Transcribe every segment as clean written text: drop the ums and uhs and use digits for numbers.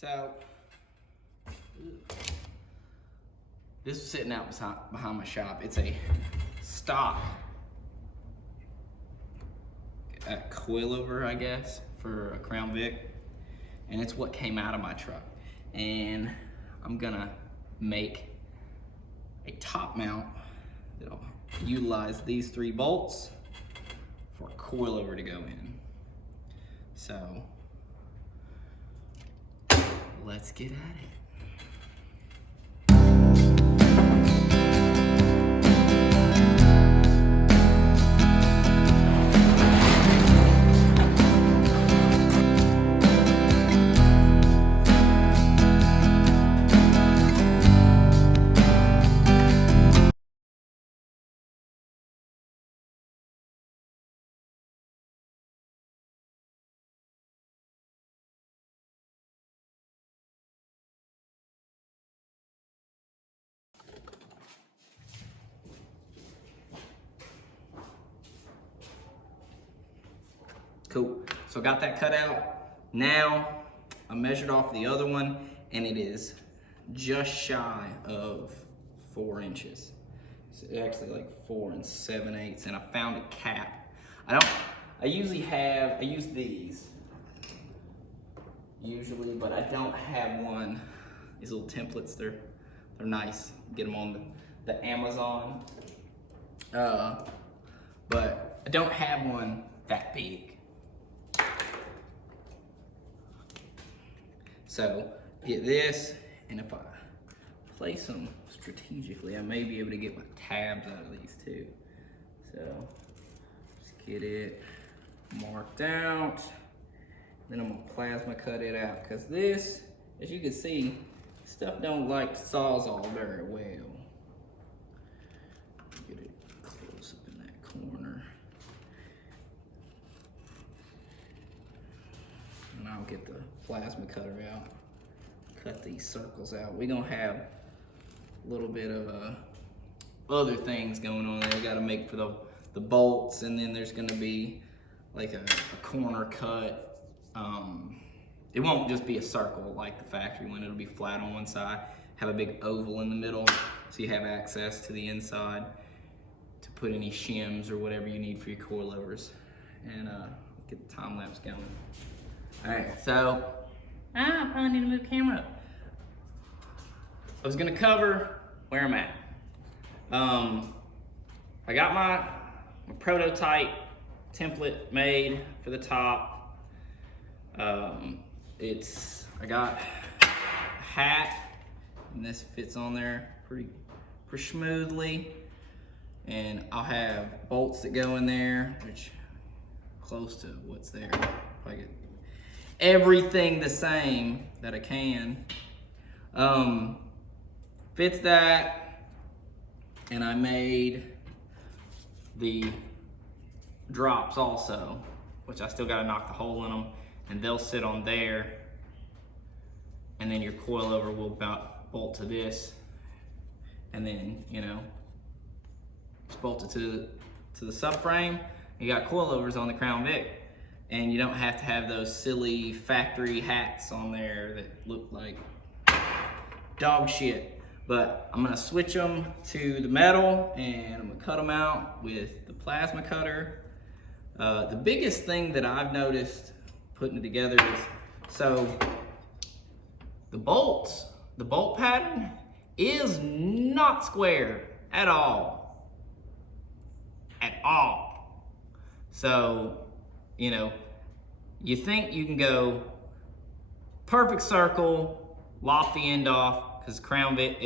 So, this is sitting out behind my shop. It's a stock coilover, I guess, for a Crown Vic. And it's what came out of my truck. And I'm gonna make a top mount that'll utilize these 3 bolts for a coilover to go in. So, let's get at it. Cool, so got that cut out. Now, I measured off the other one and it is just shy of 4 inches. It's actually like 4 7/8, and I found a cap. I use these usually, but I don't have one. These little templates, they're nice. Get them on the Amazon. But I don't have one that big. So get this, and if I place them strategically, I may be able to get my tabs out of these too. So just get it marked out. Then I'm gonna plasma cut it out, because this, as you can see, stuff don't like Sawzall very well. Get it close up in that corner. And I'll get the plasma cutter out, cut these circles out. We're gonna have a little bit of other things going on there. We gotta make for the bolts, and then there's gonna be like a corner cut. It won't just be a circle like the factory one. It'll be flat on one side, have a big oval in the middle, so you have access to the inside to put any shims or whatever you need for your coilovers. And get the time lapse going. All right, so I probably need to move the camera up. I was gonna cover where I'm at. I got my prototype template made for the top. I got a hat, and this fits on there pretty smoothly. And I'll have bolts that go in there, which close to what's there. If I get everything the same that I can. Fits that, and I made the drops also, which I still gotta knock the hole in them, and they'll sit on there, and then your coilover will bolt to this, and then, you know, just bolt it to the subframe. You got coilovers on the Crown Vic, and you don't have to have those silly factory hats on there that look like dog shit. But I'm gonna switch them to the metal, and I'm gonna cut them out with the plasma cutter. The biggest thing that I've noticed putting it together is, so the bolt pattern is not square at all. At all. So, you know, you think you can go perfect circle, lop the end off, because Crown Vic,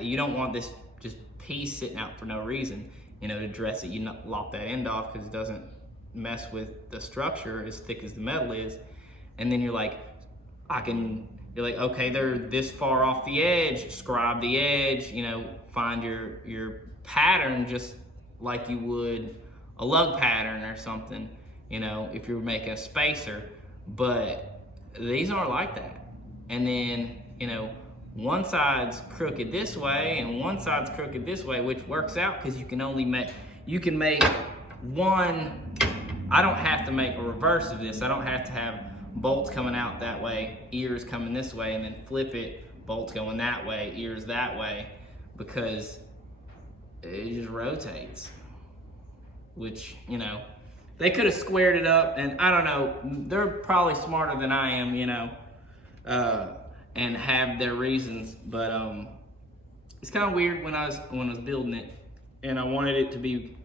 you don't want this just piece sitting out for no reason. You know, to dress it, you lop that end off because it doesn't mess with the structure as thick as the metal is. And then you're like, you're like, okay, they're this far off the edge, scribe the edge, you know, find your pattern just like you would a lug pattern or something, you know, if you're making a spacer. But these aren't like that. And then, you know, one side's crooked this way and one side's crooked this way, which works out because you can make one. I don't have to make a reverse of this. I don't have to have bolts coming out that way, ears coming this way, and then flip it, bolts going that way, ears that way, because it just rotates. Which, you know, they could have squared it up, and I don't know, they're probably smarter than I am, you know, and have their reasons, but it's kind of weird when I was building it, and I wanted it to be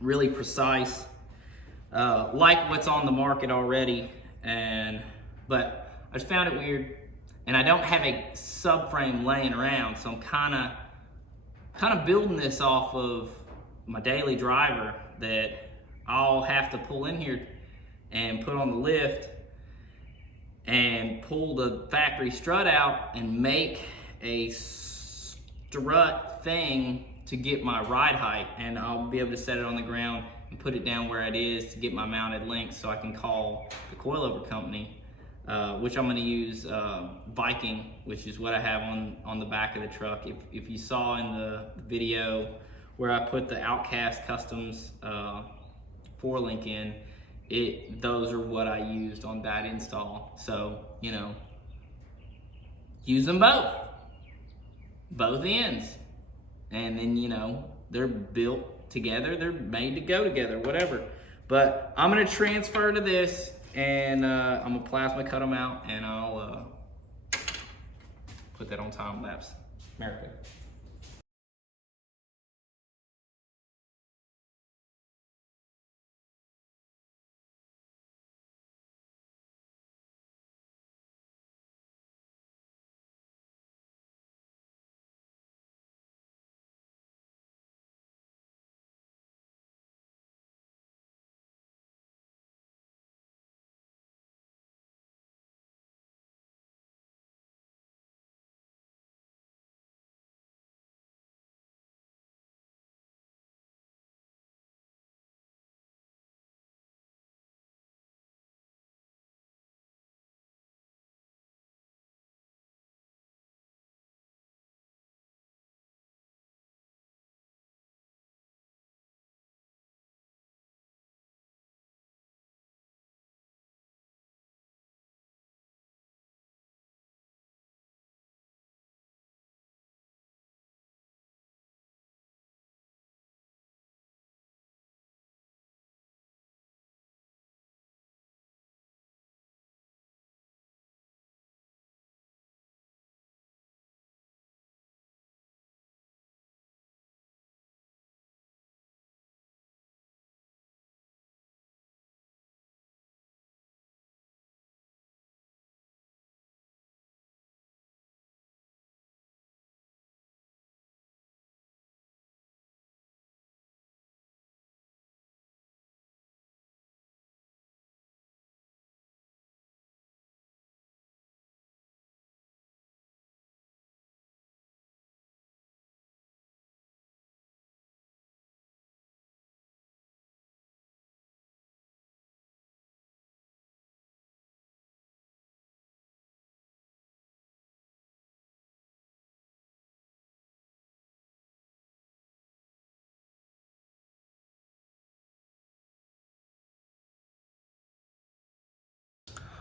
really precise, like what's on the market already, but I just found it weird, and I don't have a subframe laying around, so I'm kind of building this off of my daily driver that I'll have to pull in here and put on the lift and pull the factory strut out and make a strut thing to get my ride height, and I'll be able to set it on the ground and put it down where it is to get my mounted link, so I can call the coilover company, which I'm going to use Viking, which is what I have on the back of the truck. If you saw in the video where I put the Outcast Customs 4-link in, those are what I used on that install. So, you know, use them both ends, and then, you know, they're built together, they're made to go together, whatever. But I'm gonna transfer to this, and I'm gonna plasma cut them out, and I'll put that on time lapse. America.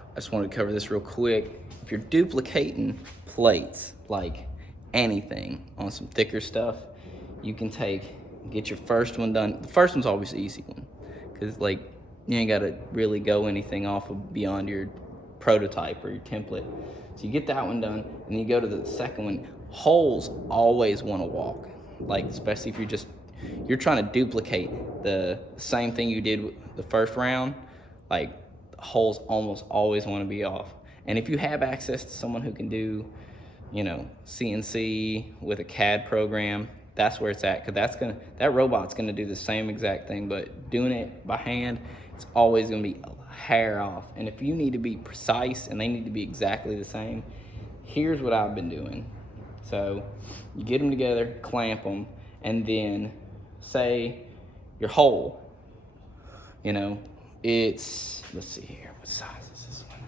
I just wanted to cover this real quick. If you're duplicating plates, like anything on some thicker stuff, you can get your first one done. The first one's always the easy one, because like you ain't gotta really go anything off of beyond your prototype or your template. So you get that one done, and then you go to the second one. Holes always wanna walk, like especially if you're trying to duplicate the same thing you did with the first round, like holes almost always want to be off. And if you have access to someone who can do, you know, CNC with a CAD program, that's where it's at, because that robot's gonna do the same exact thing, but doing it by hand, it's always gonna be a hair off. And if you need to be precise and they need to be exactly the same, here's what I've been doing. So you get them together, clamp them, and then say your hole, you know, it's, let's see here, what size is this one?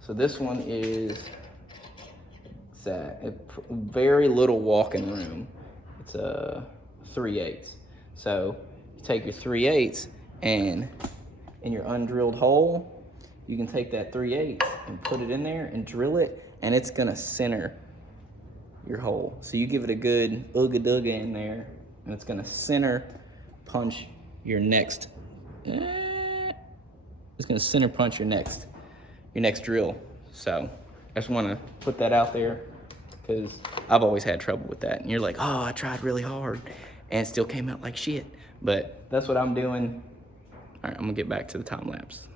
So this one is very little walking room. It's a 3/8. So you take your 3/8 and in your undrilled hole, you can take that 3/8 and put it in there and drill it, and it's gonna center your hole. So you give it a good ooga-dooga in there, and it's gonna center punch your next, it's gonna center punch your next drill. So I just wanna put that out there because I've always had trouble with that. And you're like, oh, I tried really hard and it still came out like shit. But that's what I'm doing. All right, I'm gonna get back to the time lapse.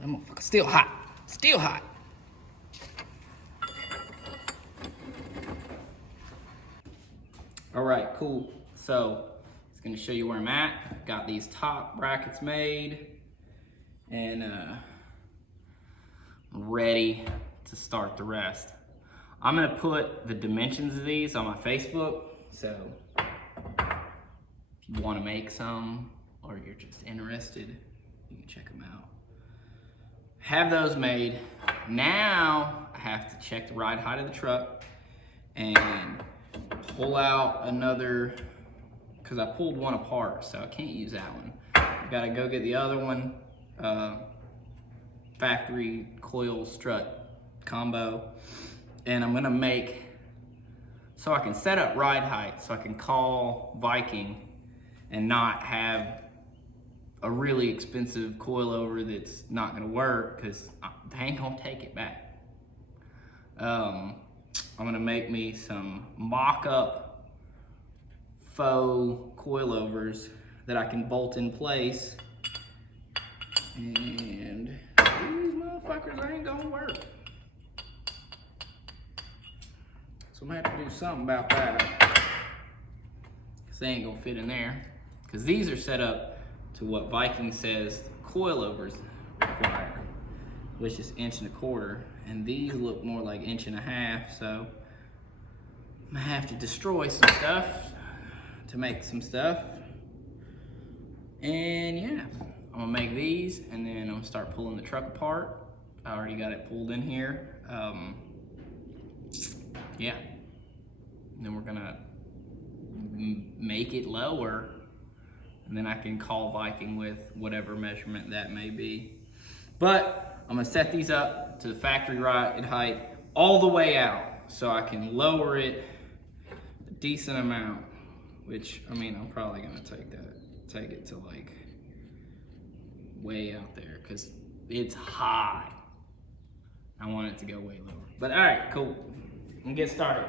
That motherfucker's still hot. Still hot. All right, cool. So it's gonna show you where I'm at. Got these top brackets made and ready to start the rest. I'm gonna put the dimensions of these on my Facebook. So if you wanna make some or you're just interested, you can check them out. Have those made. Now I have to check the ride height of the truck and pull out another, because I pulled one apart, so I can't use that one. I gotta go get the other one, factory coil strut combo, and I'm gonna make, so I can set up ride height, so I can call Viking and not have a really expensive coilover that's not gonna work, because they ain't gonna take it back. I'm gonna make me some mock-up faux coilovers that I can bolt in place, and these motherfuckers ain't gonna work. So I'm gonna have to do something about that, because they ain't gonna fit in there, because these are set up to what Viking says coilovers require, which is 1.25 inches, and these look more like 1.5 inches, so I'm gonna have to destroy some stuff to make some stuff. And yeah, I'm gonna make these, and then I'm gonna start pulling the truck apart. I already got it pulled in here. Yeah, and then we're gonna make it lower, and then I can call Viking with whatever measurement that may be. But I'm gonna set these up to the factory ride height all the way out, so I can lower it a decent amount, which, I mean, I'm probably gonna take it to like way out there, because it's high. I want it to go way lower. But all right, cool. I'm gonna get started.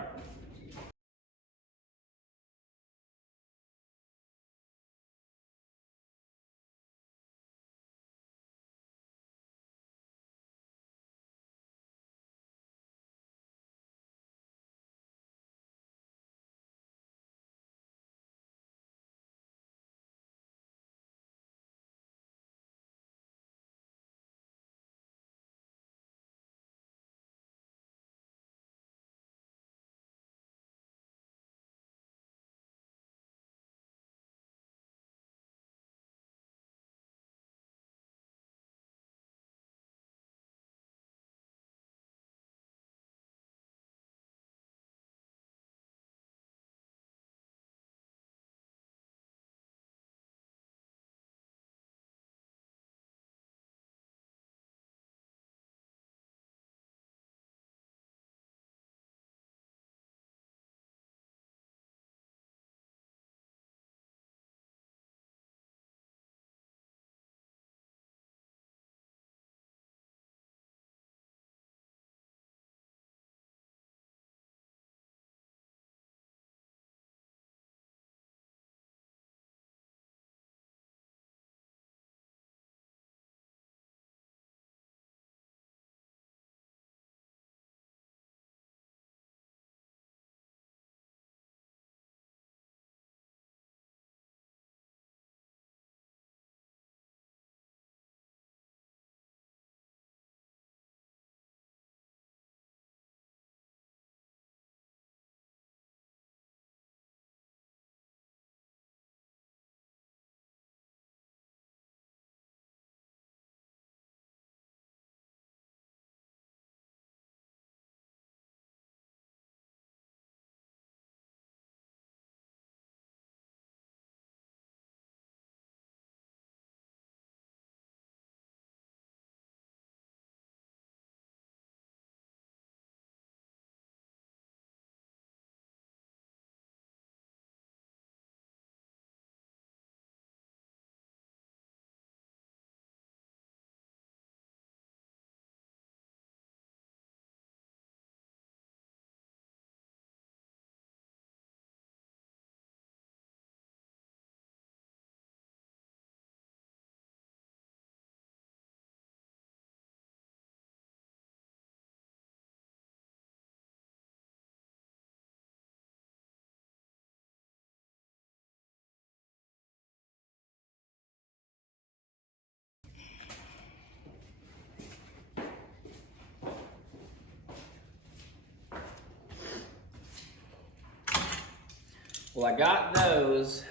Well, I got those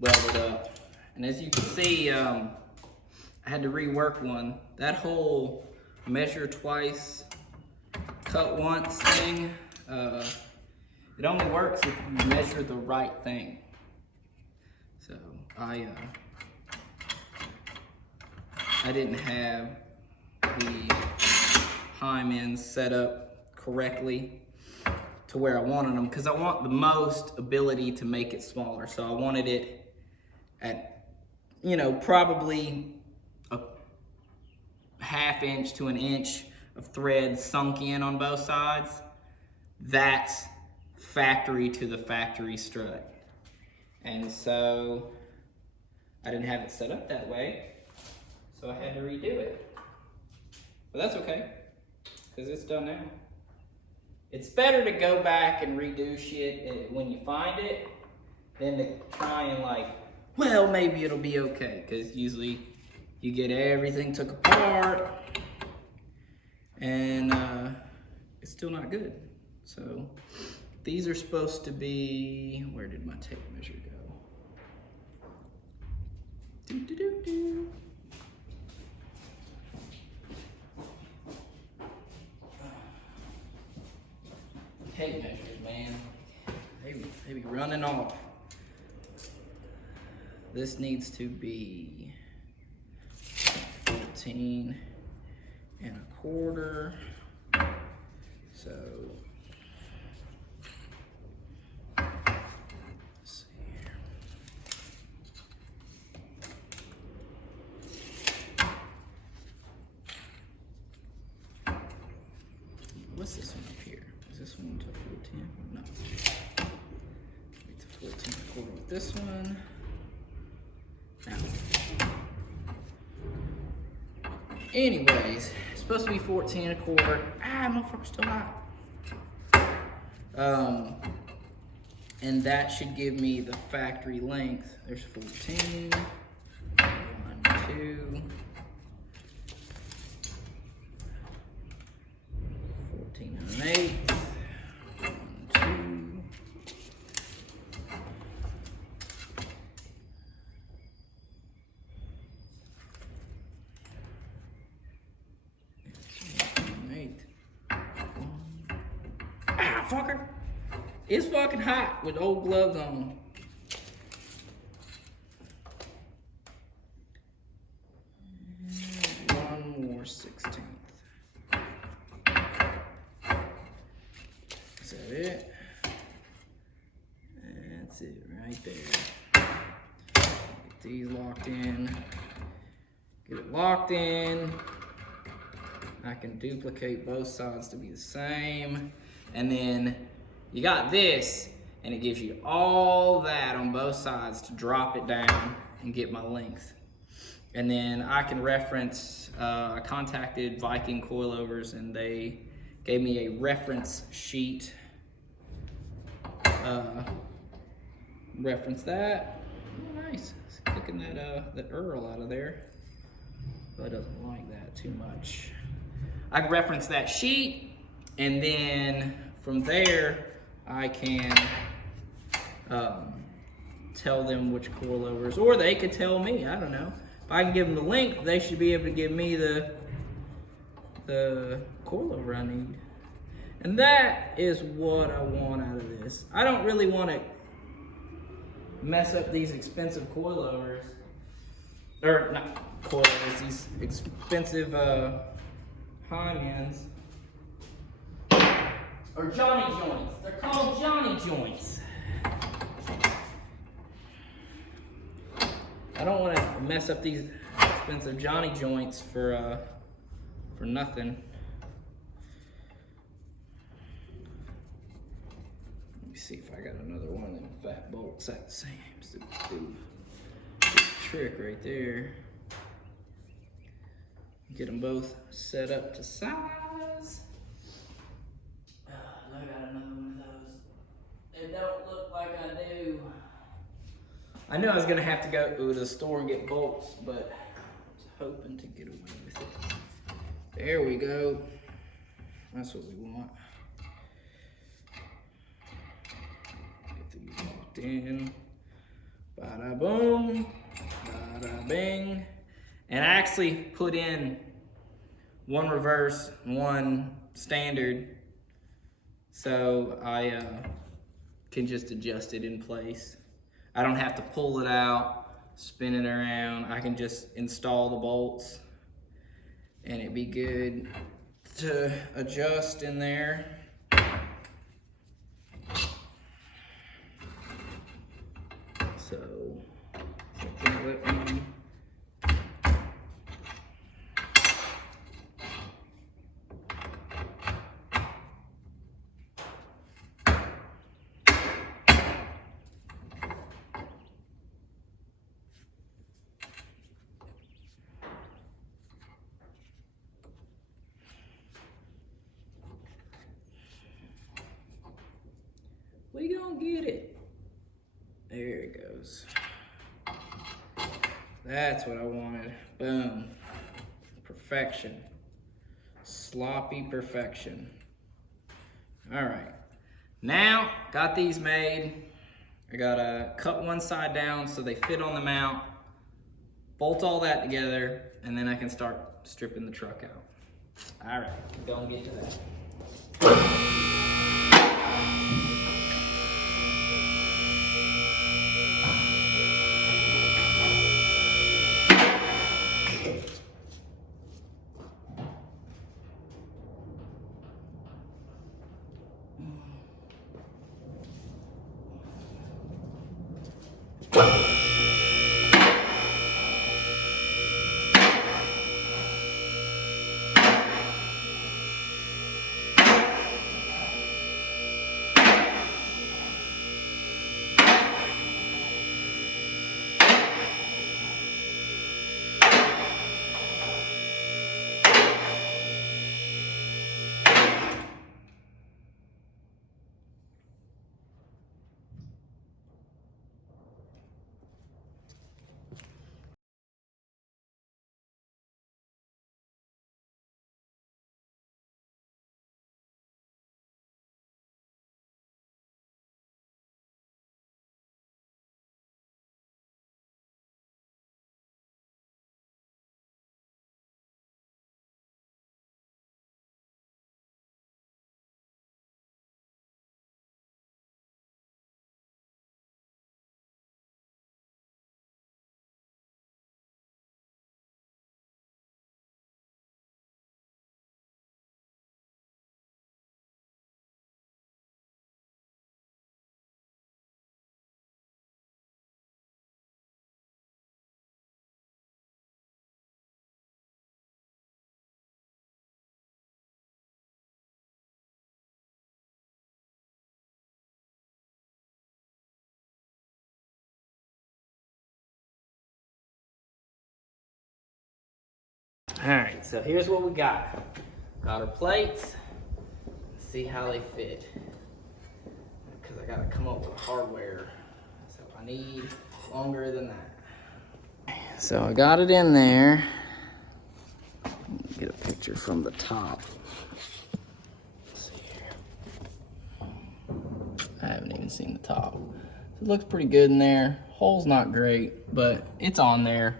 welded up. And as you can see, I had to rework one. That whole measure twice, cut once thing, it only works if you measure the right thing. So I didn't have the heim ends set up correctly to where I wanted them, because I want the most ability to make it smaller. So I wanted it at, you know, probably a ½ inch to an inch of thread sunk in on both sides. That's factory to the factory strut. And so I didn't have it set up that way, so I had to redo it. But that's okay, because it's done now. It's better to go back and redo shit when you find it than to try and like, well, maybe it'll be okay, because usually you get everything took apart and it's still not good. So these are supposed to be, where did my tape measure go? Tape measures, man. They be running off. This needs to be 14 1/4. So let's see here. What's this one up here? Is this one to 14? No. It's 14 1/4 with this one. Now, anyways, it's supposed to be 14 1/4. Ah, motherfucker's still out. And that should give me the factory length. There's 14. 1, 2. 14 1/8. 1, 2. Ah, fucker! It's fucking hot with old gloves on. One more 16th. Is that it? That's it right there. Get these locked in. Get it locked in. I can duplicate both sides to be the same. And then you got this, and it gives you all that on both sides to drop it down and get my length. And then I can reference, I contacted Viking coilovers, and they gave me a reference sheet. Reference that. Oh, nice. It's kicking that Earl out of there. But it doesn't like that too much. I can reference that sheet, and then from there, I can tell them which coilovers, or they could tell me, I don't know. If I can give them the link, they should be able to give me the coilover I need. And that is what I want out of this. I don't really want to mess up these expensive coilovers, or not coilovers, these expensive heim ends. Or Johnny joints. They're called Johnny joints. I don't want to mess up these expensive Johnny joints for nothing. Let me see if I got another one of them fat bolts at the same. Do trick right there. Get them both set up to size. I got another one of those. It don't look like I do. I knew I was gonna have to go to the store and get bolts, but I was hoping to get away with it. There we go. That's what we want. Get locked in. Bada boom, bada bing. And I actually put in one reverse, one standard, so I can just adjust it in place. I don't have to pull it out, spin it around. I can just install the bolts and it'd be good to adjust in there. So let me we gonna get it. There it goes. That's what I wanted. Boom. Perfection. Sloppy perfection. All right. Now, got these made. I gotta cut one side down so they fit on the mount, bolt all that together, and then I can start stripping the truck out. All right, gonna get to that. All right, so here's what we got. Got our plates. Let's see how they fit. Because I gotta come up with hardware. So I need longer than that. So I got it in there. Get a picture from the top. Let's see here. I haven't even seen the top. It looks pretty good in there. Hole's not great, but it's on there.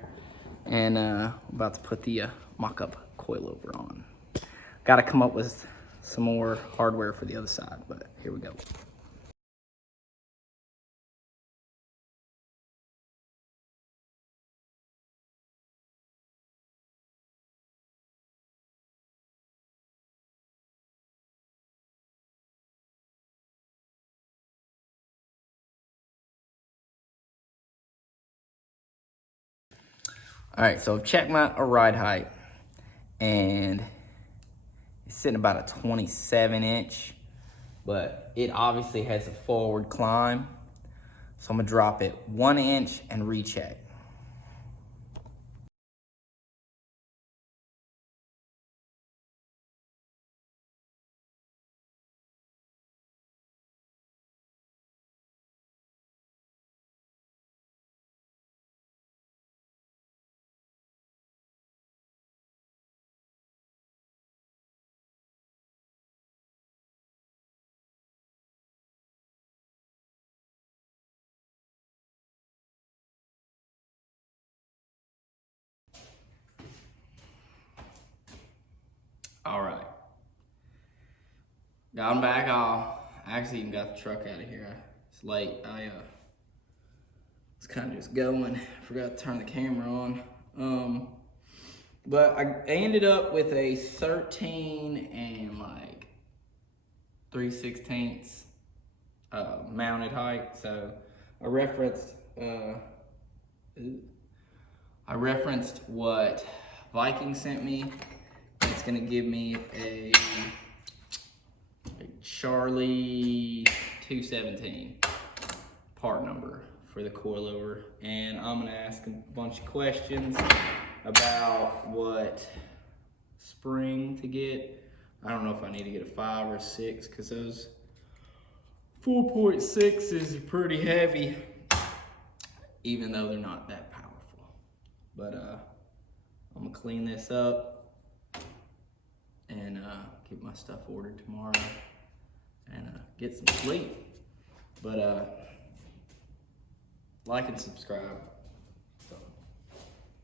And I'm about to put the mock-up coilover on. Got to come up with some more hardware for the other side, but here we go. All right, so I've checked my ride height, and it's sitting about a 27 inch, but it obviously has a forward climb. So I'm gonna drop it 1 inch and recheck. All right. Got them back off. I actually even got the truck out of here. It's late. I was kind of just going. Forgot to turn the camera on. But I ended up with a 13 and like 3/16 mounted height. So I referenced what Viking sent me. It's gonna give me a Charlie 217 part number for the coilover, and I'm gonna ask a bunch of questions about what spring to get. I don't know if I need to get a 5 or 6 because those 4.6s are pretty heavy, even though they're not that powerful. But I'm gonna clean this up and get my stuff ordered tomorrow and get some sleep. But like and subscribe.